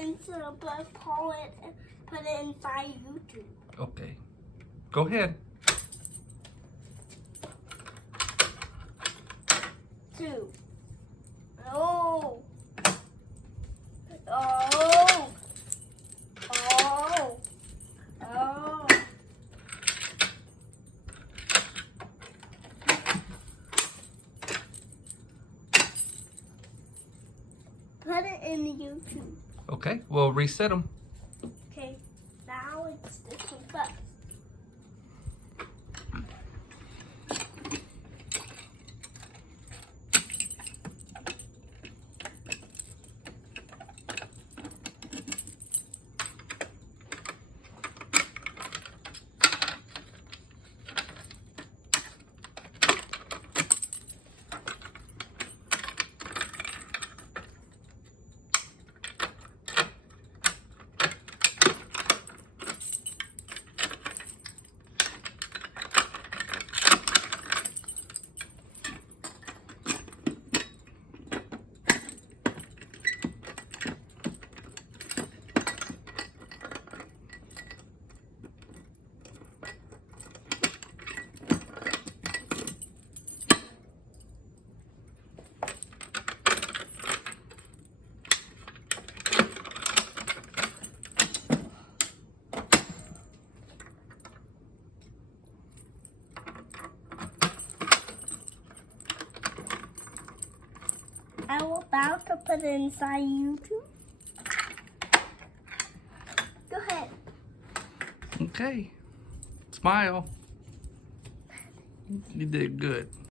instead of pull it and put it inside YouTube. Okay. Go ahead. 2. Oh. Oh. Oh. Oh. Put it in the YouTube. Okay, we'll reset them. Okay, now it's this one first. I'm about to put it inside YouTube. Go ahead. Okay. Smile. You did good.